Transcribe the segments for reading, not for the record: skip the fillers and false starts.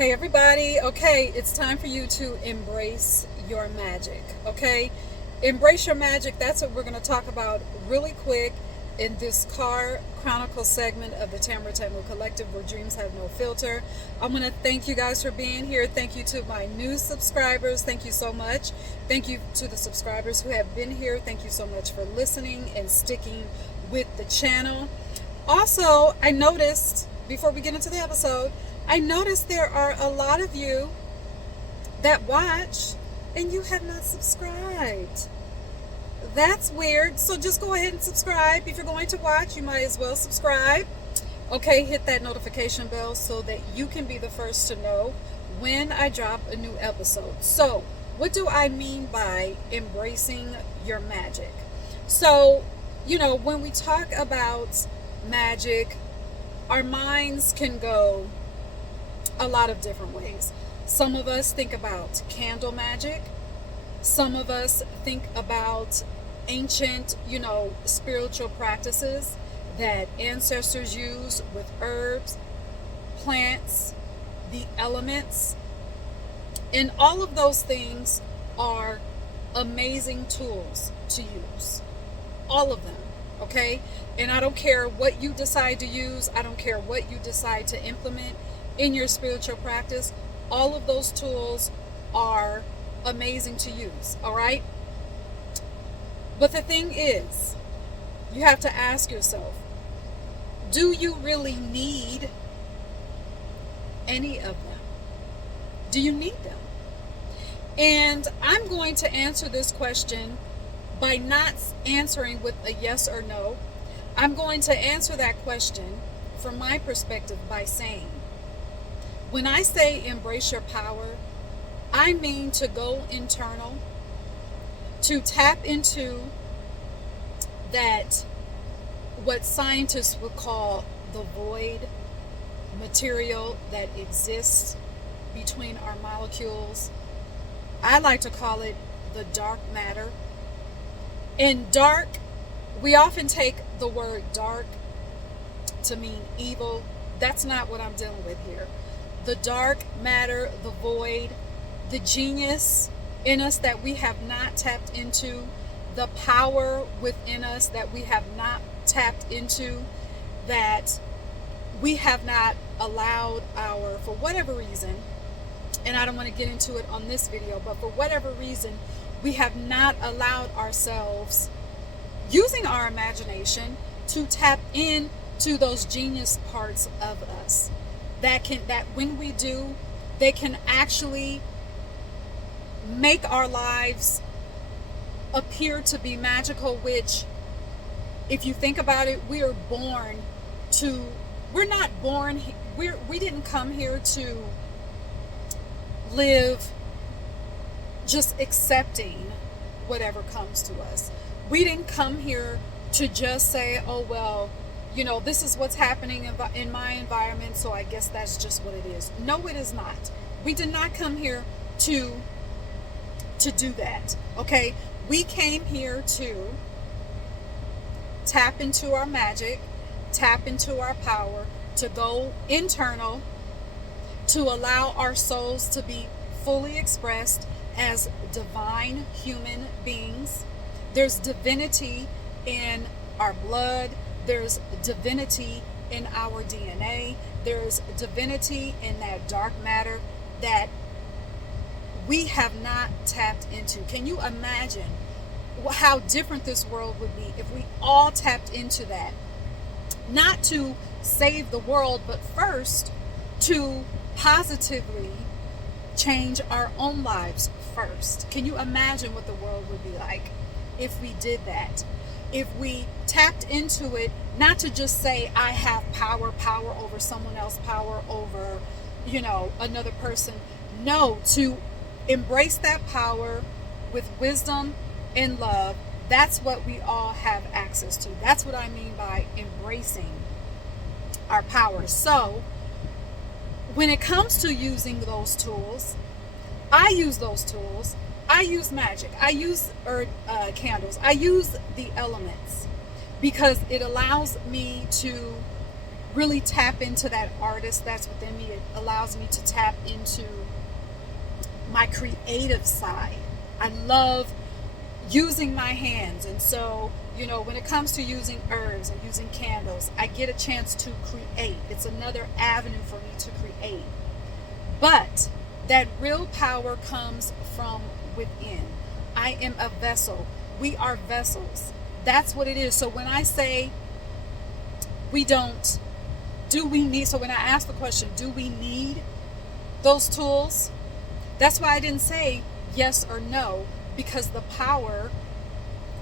Hey everybody, okay, it's time for you to embrace your magic, okay? Embrace your magic, that's what we're going to talk about really quick in this Car Chronicle segment of the Tamara Tamu Collective where dreams have no filter. I want to thank you guys for being here. Thank you to my new subscribers. Thank you so much. Thank you to the subscribers who have been here. Thank you so much for listening and sticking with the channel. Also, I noticed, before we get into the episode, I noticed there are a lot of you that watch and you have not subscribed. That's weird. So just go ahead and subscribe. If you're going to watch, you might as well subscribe. Okay, hit that notification bell so that you can be the first to know when I drop a new episode. So, what do I mean by embracing your magic? So, when we talk about magic, our minds can go a lot of different ways. Some of us think about candle magic. Some of us think about ancient, spiritual practices that ancestors use with herbs, plants, the elements. And all of those things are amazing tools to use. All of them, okay? And I don't care what you decide to use. I don't care what you decide to implement in your spiritual practice. All of those tools are amazing to use, all right? But the thing is, you have to ask yourself, do you really need any of them? Do you need them? And I'm going to answer this question by not answering with a yes or no. I'm going to answer that question from my perspective by saying, when I say embrace your power, I mean to go internal, to tap into that, what scientists would call the void material that exists between our molecules. I like to call it the dark matter. In dark, we often take the word dark to mean evil. That's not what I'm dealing with here. The dark matter, the void, the genius in us that we have not tapped into, the power within us that we have not tapped into, that we have not allowed for whatever reason, and I don't want to get into it on this video, but for whatever reason, we have not allowed ourselves, using our imagination, to tap into those genius parts of us. That when we do, they can actually make our lives appear to be magical, which, if you think about it, we are born to, we're not born, we didn't come here to live just accepting whatever comes to us. We didn't come here to just say, oh, well, this is what's happening in my environment, so I guess that's just what it is. No, it is not. We did not come here to do that, okay? We came here to tap into our magic, tap into our power, to go internal, to allow our souls to be fully expressed as divine human beings. There's divinity in our blood. There's divinity in our DNA. There's divinity in that dark matter that we have not tapped into. Can you imagine how different this world would be if we all tapped into that? Not to save the world, but first to positively change our own lives first. Can you imagine what the world would be like if we did that? If we tapped into it, not to just say, I have power over someone else, power over, another person. No, to embrace that power with wisdom and love. That's what we all have access to. That's what I mean by embracing our power. So, when it comes to using those tools, I use those tools. I use magic. I use candles. I use the elements because it allows me to really tap into that artist that's within me. It allows me to tap into my creative side. I love using my hands. And so, when it comes to using herbs and using candles, I get a chance to create. It's another avenue for me to create. But that real power comes from within. I am a vessel. We are vessels. That's what it is. So when I say we don't, do we need, so when I ask the question, do we need those tools? That's why I didn't say yes or no, because the power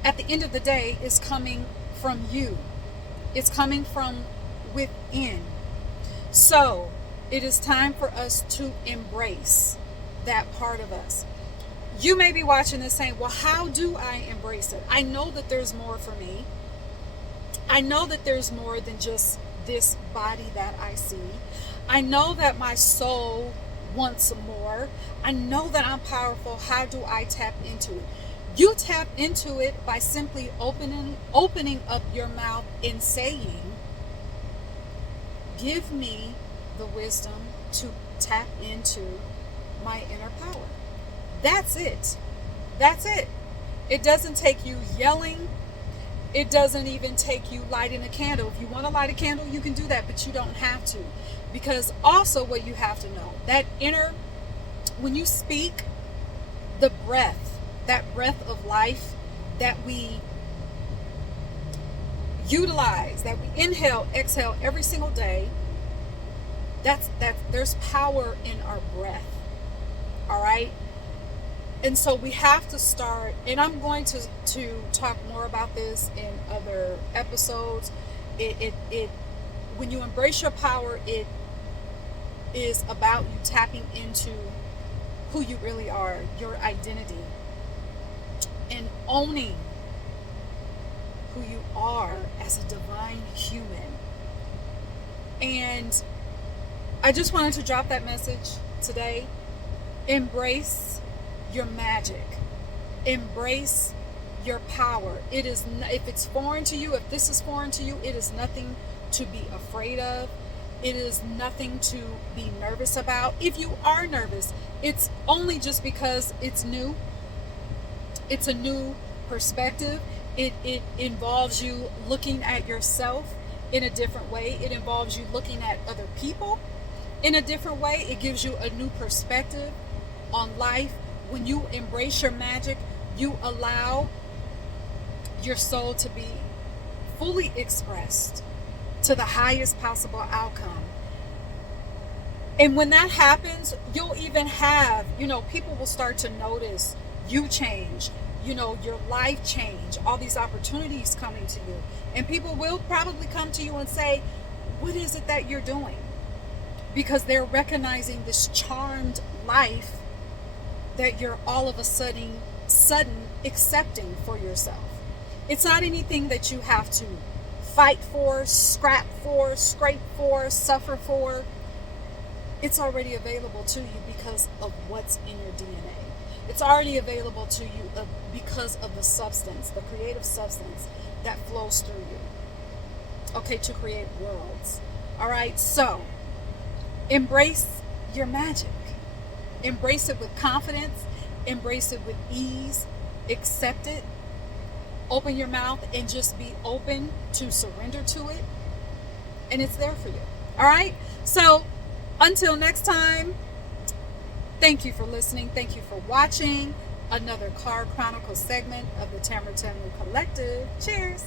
at the end of the day is coming from you. It's coming from within. So it is time for us to embrace that part of us. You may be watching this saying, well, how do I embrace it? I know that there's more for me. I know that there's more than just this body that I see. I know that my soul wants more. I know that I'm powerful. How do I tap into it? You tap into it by simply opening up your mouth and saying, give me the wisdom to tap into my inner power. That's it. That's it. It doesn't take you yelling. It doesn't even take you lighting a candle. If you want to light a candle, you can do that, but you don't have to. Because also what you have to know, that inner, when you speak, the breath, that breath of life that we utilize, that we inhale, exhale every single day, that's there's power in our breath. All right? And so we have to start, and I'm going to talk more about this in other episodes. It when you embrace your power, it is about you tapping into who you really are, your identity, and owning who you are as a divine human. And I just wanted to drop that message today. Embrace your magic. Embrace your power. It is, if it's foreign to you, if this is foreign to you, it is nothing to be afraid of. It is nothing to be nervous about. If you are nervous, it's only just because it's new. It's a new perspective. It involves you looking at yourself in a different way. It involves you looking at other people in a different way. It gives you a new perspective on life. When you embrace your magic, you allow your soul to be fully expressed to the highest possible outcome. And when that happens, you'll even have, people will start to notice you change, your life change, all these opportunities coming to you. And people will probably come to you and say, what is it that you're doing? Because they're recognizing this charmed life that you're all of a sudden accepting for yourself. It's not anything that you have to fight for, scrap for, scrape for, suffer for. It's already available to you because of what's in your DNA. It's already available to you because of the substance, the creative substance that flows through you. Okay, to create worlds. All right, so embrace your magic. Embrace it with confidence. Embrace it with ease. Accept it. Open your mouth and just be open to surrender to it. And it's there for you. All right? So until next time, thank you for listening. Thank you for watching another Car Chronicles segment of the Tamara Tamu Collective. Cheers.